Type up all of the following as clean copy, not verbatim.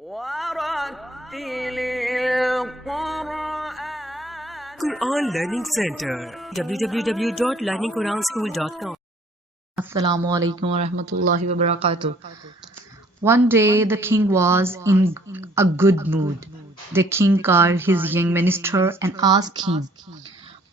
Quran Learning Center, www.learningquranschool.com. Assalamu alaikum wa rahmatullahi wa barakatuh. One day the king was in a good mood. The king called his young minister and asked him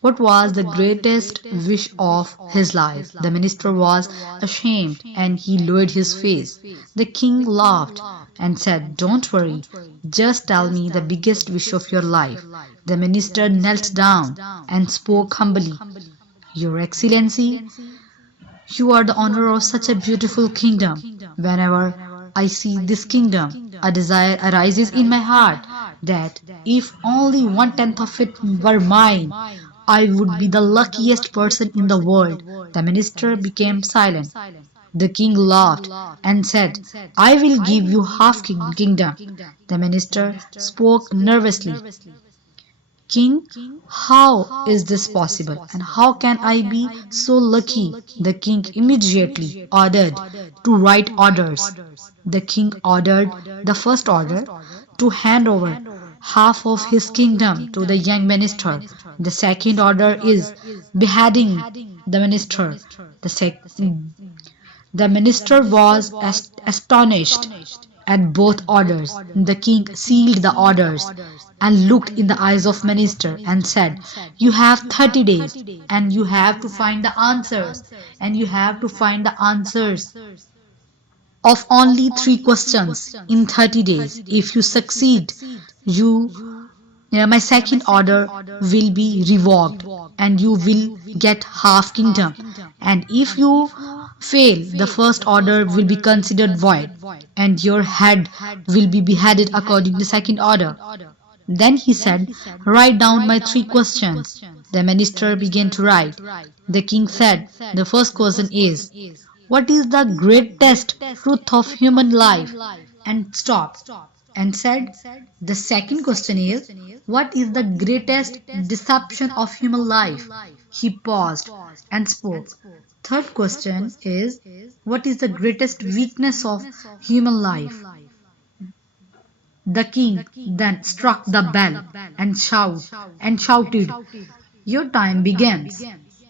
what was the greatest wish of his life. The minister was ashamed and he lowered his face. The king laughed and said, "Don't worry, just tell me the biggest wish of your life." The minister knelt down and spoke humbly, "Your Excellency, you are the owner of such a beautiful kingdom. Whenever I see this kingdom, a desire arises in my heart that if only 1/10 of it were mine, I would be the luckiest person in the world." The minister became silent. The king laughed and said, "I will give you half kingdom." The minister spoke nervously. "King, how is this possible, and how can I be so lucky?" The king immediately ordered to write orders. The king ordered the first order to hand over half of his kingdom to the young minister. The second order is beheading the minister. The minister was astonished at both orders. The king sealed the orders and looked in the eyes of minister and said, "You have 30 days and you have to find the answers, and you have to find the answers of only 3 questions in 30 days. If you succeed, my second order will be revoked and you will get half kingdom. And if you fail, the first order will be considered void and your head will be beheaded according to the second order." Then he said, "Write down my 3 questions." The minister began to write. The king said, "The first question is, what is the greatest truth of human life?" And stopped and said, "The second question is, what is the greatest deception of human life?" He paused and spoke. "Third question is, what is the greatest weakness of human life?" The king then struck the bell and shouted, "Your time begins."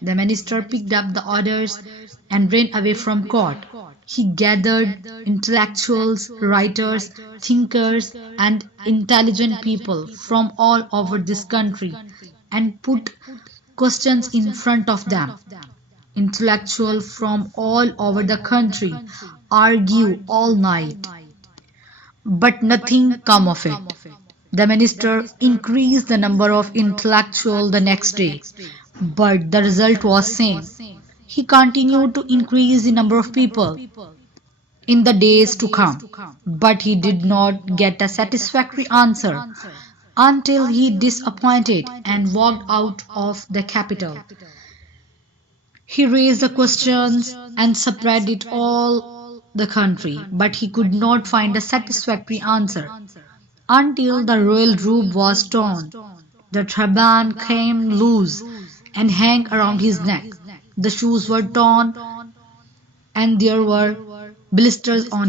The minister picked up the orders and ran away from court. He gathered intellectuals, writers, thinkers, and intelligent people from all over this country and put questions in front of them. Intellectuals from all over the country argue all night, but nothing come of it. The minister increased the number of intellectuals the next day, but the result was same. He continued to increase the number of people in the days to come, but he did not get a satisfactory answer until he disappointed and walked out of the capital. He raised the questions and spread it all the country, but he could not find a satisfactory answer until the royal robe was torn. The turban came loose and hung around his neck. The shoes were torn and there were blisters on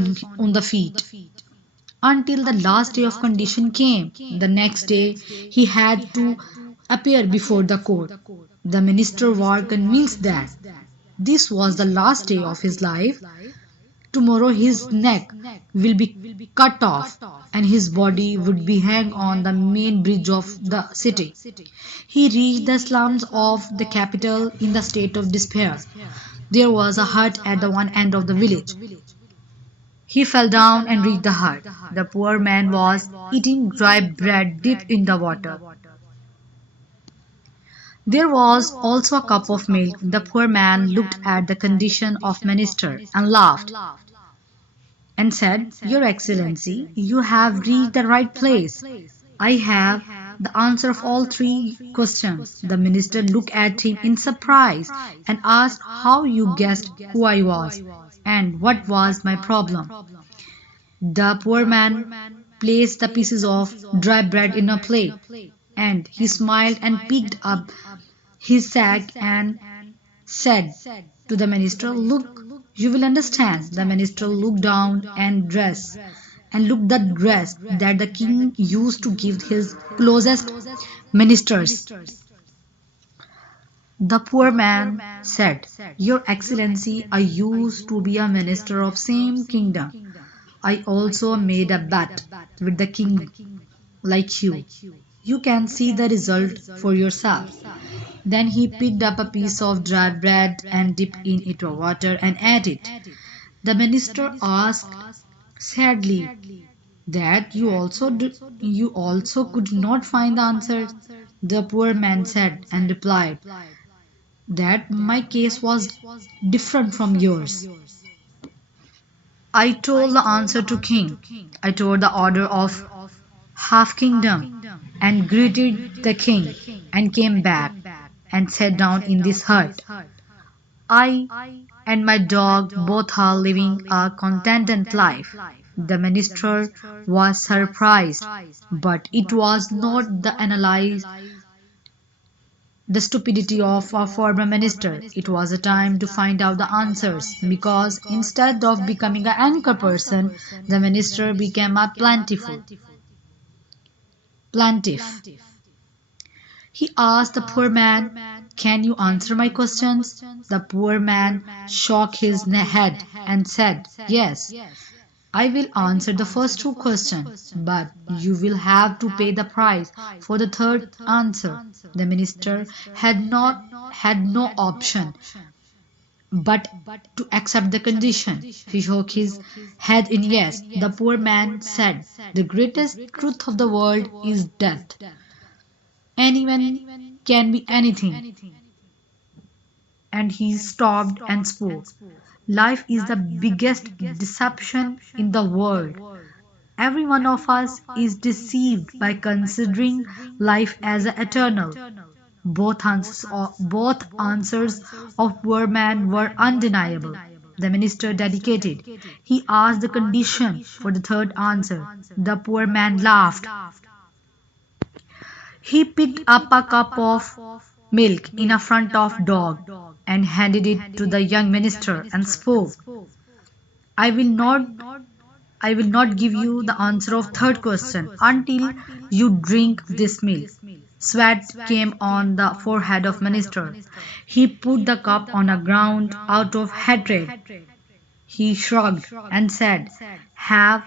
the feet. Until the last day of condition came. The next day he had to appear before the court. The minister was convinced that this was the last day of his life. Tomorrow his neck will be cut off and his body would be hung on the main bridge of the city. He reached the slums of the capital in the state of despair. There was a hut at the one end of the village. He fell down and reached the hut. The poor man was eating dry bread dipped in the water. There was also a cup of milk. The poor man looked at the condition of minister and laughed and said, "Your Excellency, you have reached the right place. I have the answer of all 3 questions." The minister looked at him in surprise and asked how you guessed who I was and what was my problem. The poor man placed the pieces of dry bread in a plate and he smiled and picked up his sack and said to the minister, "Look, you will understand." The minister looked down and dressed and look the dress that the king used to give his closest ministers. The poor man said, Your Excellency, I used to be a minister of same kingdom. I also made a bet with the king like you. You can see the result for yourself. Then he picked up a piece of dry bread and dipped in it water and ate it. The minister asked sadly that you also could not find the answers. The poor man said and replied that my case was different from yours. I told the answer to king. I told the order of half kingdom and greeted the king and came back and sat down in this hut. I and my dog both are living a contented life. The minister was surprised, but it was not the analyze the stupidity of a former minister. It was a time to find out the answers because instead of becoming an anchor person, the minister became a plaintiff. He asked the poor man, Can you answer my questions? The poor man shook his head and said, Yes, I will answer the first two questions, but you will have to pay the price for the third answer. The minister had no option but to accept the condition. He shook his head in yes. The poor man said, The greatest truth of the world is death. Anyone can be anything. And he stopped and spoke. Life is the biggest deception in the world. Every one of us is deceived by considering life as eternal. Both answers of poor man were undeniable. The minister dedicated. He asked the condition for the third answer. The poor man laughed. He picked up a cup of milk in a front of dog and handed it to the young minister and spoke. I will not I will not give you the answer of third question until you drink this milk. Sweat came on the forehead of minister. He put the cup on the ground out of hatred. He shrugged and said, Have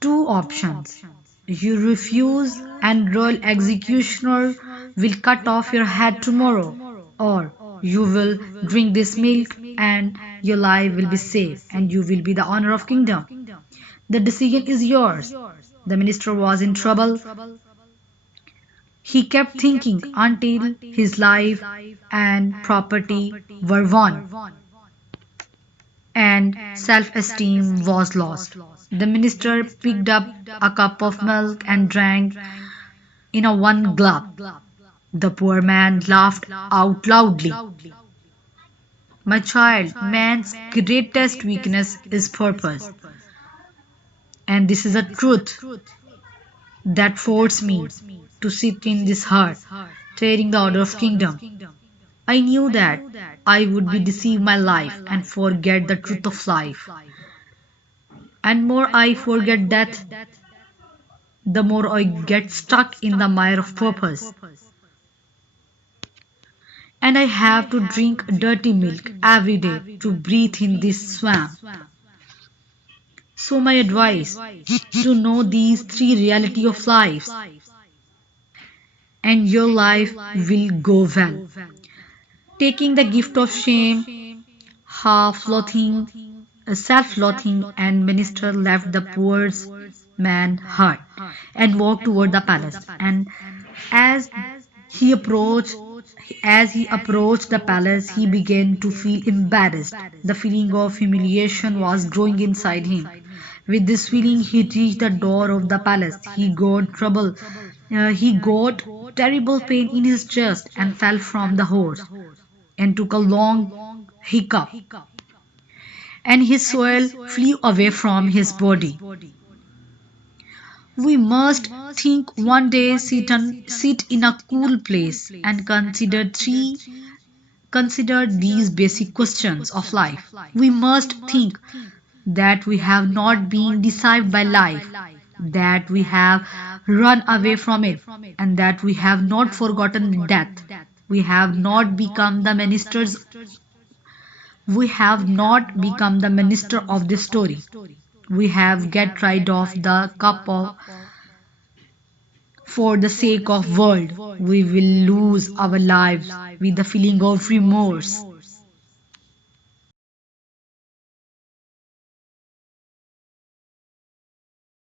two options. You refuse and royal executioner will cut off your head tomorrow, or you will drink this milk and your life will be safe and you will be the honor of kingdom. The decision is yours. The minister was in trouble. He kept thinking until his life and property were won and self-esteem was lost. The minister picked up a cup of milk and drank in a one gulp. The poor man laughed out loudly. My child, man's greatest weakness is purpose. And this is a truth that forced me to sit in this hut, tearing the order of kingdom. I knew that I would be deceived my life and forget the truth of life. And more I forget death, the more I get stuck in the mire of purpose. And I have to drink dirty milk every day to breathe in this swamp. So my advice to know these three reality of lives and your life will go well. Taking the gift of shame, half-loathing, self-loathing, and minister left the poor man hurt and walked toward the palace. And as he approached, as he approached the palace, he began to feel embarrassed. The feeling of humiliation was growing inside him. With this feeling, he reached the door of the palace. He got terrible pain in his chest and fell from the horse and took a long hiccup, and his soul flew away from his body. We must think one day, sit in a cool place and consider these basic questions of life. We must think that we have not been deceived by life, that we have run away from it, and that we have not forgotten death. We have not become the ministers. We have not become the minister of this story. We have get rid of the cup of for the sake of world. We will lose our lives with the feeling of remorse.